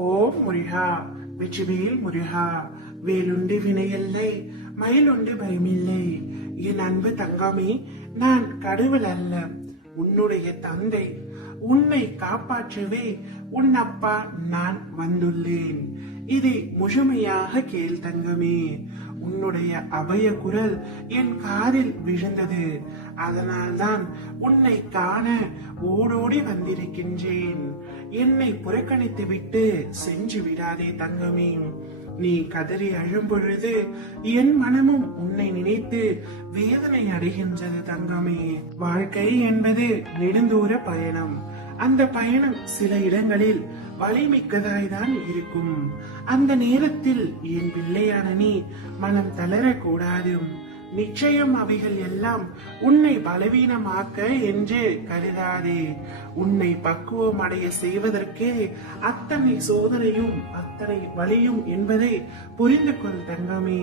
ஓம் முருகா, வெற்றிவேல் முருகா. வேலுண்டு வினையில்லை, மயிலுண்டு பயமில்லை. என் அன்பு தங்கமே, நான் கடவுள் அல்ல, உன்னுடைய தந்தை. உன்னை காப்பாற்றவே உன் அப்பா நான் வந்துள்ளேன். இதை முழுமையாக கேள் தங்கமே. உன்னுடைய அபய குரல் என் காதில் விழுந்தது. அதனால்தான் உன்னை காண ஓடோடி வந்திருக்கின்றேன். என்னை புறக்கணித்து விட்டு சென்று விடாதே தங்கமே. நீ கதறி அழும் பொழுது என் மனமும் உன்னை நினைத்து வேதனை அடைகின்றது தங்கமே. வாழ்க்கை என்பது நெடுந்தூர பயணம். அந்த பயணம் சில இடங்களில் வலிமிக்கதாய்தான் இருக்கும். அந்த நேரத்தில் என் பிள்ளையான நீ மனம் தளரக்கூடாது. நிச்சயம் அவைகள் எல்லாம் உன்னை பலவீனமாக்க என்று கருதாதே. உன்னை பக்குவம் அடைய செய்வதற்கே அத்தனை சோதனையும் அத்தனை வலியும் என்பதை புரிந்து கொள் தங்கமே.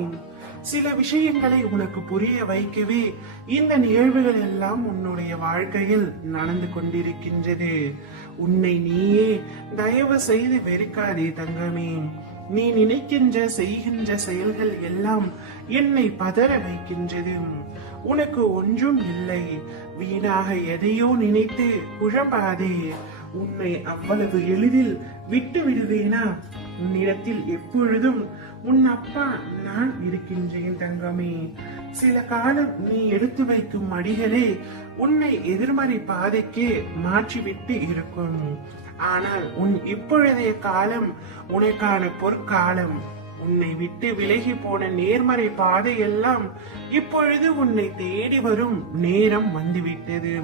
சில விஷயங்களை உனக்கு புரிய வைக்கவே இந்த நிகழ்வுகள் எல்லாம் உன்னுடைய வாழ்க்கையில் நடந்து கொண்டிருக்கின்றது. உன்னை நீயே தயவு செய்து வெறுக்காதே தங்கமே. நீ நினைக்கின்ற செய்கின்ற செயல்கள் எல்லாம் என்னை பதற வைக்கின்றது. உனக்கு ஒன்றும் இல்லை. வீணாக எதையோ நினைத்து குழம்பாதே. உன்னை அவ்வளவு எளிதில் விட்டு விடுவேனா? உன்னிடத்தில் எப்பொழுதும் உன் அப்பா நான் இருக்கின்றேன் தங்கமே. சில காலம் நீ எடுத்து வைக்கும் அடிகளே உன்னை எதிர்மறை பாதைக்கு மாற்றிவிட்டு இருக்கும். ஆனால் உன் இப்பொழுதைய காலம் உனக்கான பொற்காலம். உன்னை விட்டு விலகி போன நேர்மறை பாதை எல்லாம் இப்பொழுது உன்னை தேடி வரும் நேரம் வந்துவிட்டது.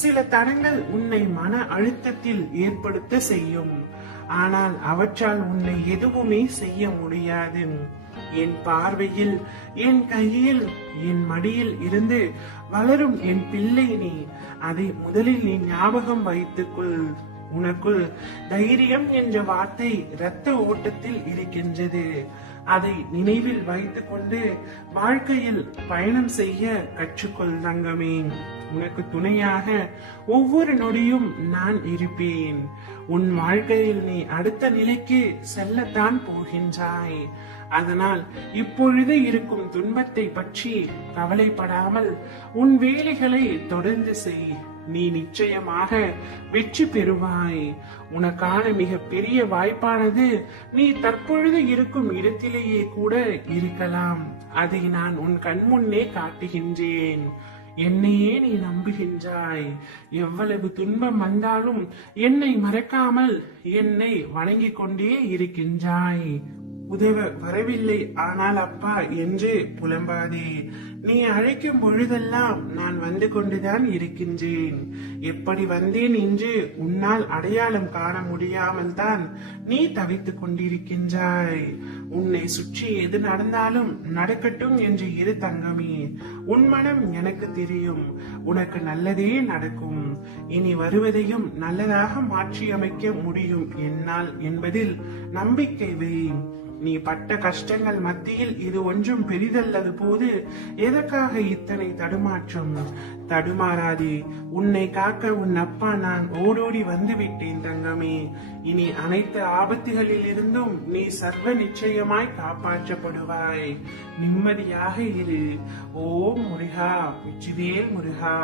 சில தடங்கள் உன்னை மன அழுத்தத்தில் ஏற்படுத்த செய்யும். ஆனால் அவற்றால் உன்னை எதுவுமே செய்ய முடியாது. என் பார்வையில், என் கையில், என் மடியில் இருந்து வளரும் என் பிள்ளை நீ. அதை முதலில் நீ ஞாபகம் வைத்துக்கொள். உனக்குள் தைரியம் என்ற வார்த்தை இரத்த ஓட்டத்தில் இருக்கின்றது. அதை நினைவில் வைத்துக் கொண்டு வாழ்க்கையில் பயணம் செய்ய கற்றுக்கொள் தங்கமே. உனக்கு துணையாக ஒவ்வொரு நொடியும் நான் இருப்பேன். உன் வாழ்க்கையில் நீ அடுத்த நிலைக்கு செல்லத்தான் போகின்றாய். அதனால் இப்பொழுது இருக்கும் துன்பத்தை பற்றி கவலைப்படாமல் உன் வேலைகளை தொடர்ந்து செய். நீ நிச்சயமாக வெற்றி பெறுவாய். உனக்கான மிக பெரிய வாய்ப்பானது நீ தற்பொழுது இருக்கும் இடத்திலேயே கூட இருக்கலாம். அதை நான் உன் கண்முன்னே காட்டுகின்றேன். என்னையே நீ நம்புகின்றாய். எவ்வளவு துன்பம் வந்தாலும் என்னை மறக்காமல் என்னை வணங்கிக் கொண்டே இருக்கின்றாய். உதவ வரவில்லை ஆனால் அப்பா என்று புலம்பாதே. நீ அழைக்கும் பொழுதெல்லாம் நான் வந்து கொண்டுதான் இருக்கின்றேன். எப்படி வந்தேன் என்று உன்னால் அடையாளம் காண முடியாமல் தான் நீ தவித்துக் கொண்டிருக்கின்றாய். உன்னை சுற்றி எது நடந்தாலும் நடக்கட்டும் என்று இரு தங்கமே. உன் மனம் எனக்கு தெரியும். உனக்கு நல்லதே நடக்கும். இனி வருவதையும் நல்லதாக மாற்றி அமைக்க முடியும் என்னால் என்பதில் நம்பிக்கை வை. நீ பட்ட கஷ்டங்கள் மத்தியில் இது ஒன்றும் பெரிதல்லது போது எதற்காக இத்தனை தடுமாற்றம்? தடுமாறாதே. உன்னை காக்க உன் அப்பா நான் ஓடோடி வந்து விட்டேன் தங்கமே. இனி அனைத்து ஆபத்துகளில் இருந்தும் நீ சர்வ நிச்சயமாய் காப்பாற்றப்படுவாய். நிம்மதியாக இரு. ஓம் முருகா, வெற்றிவேல் முருகா.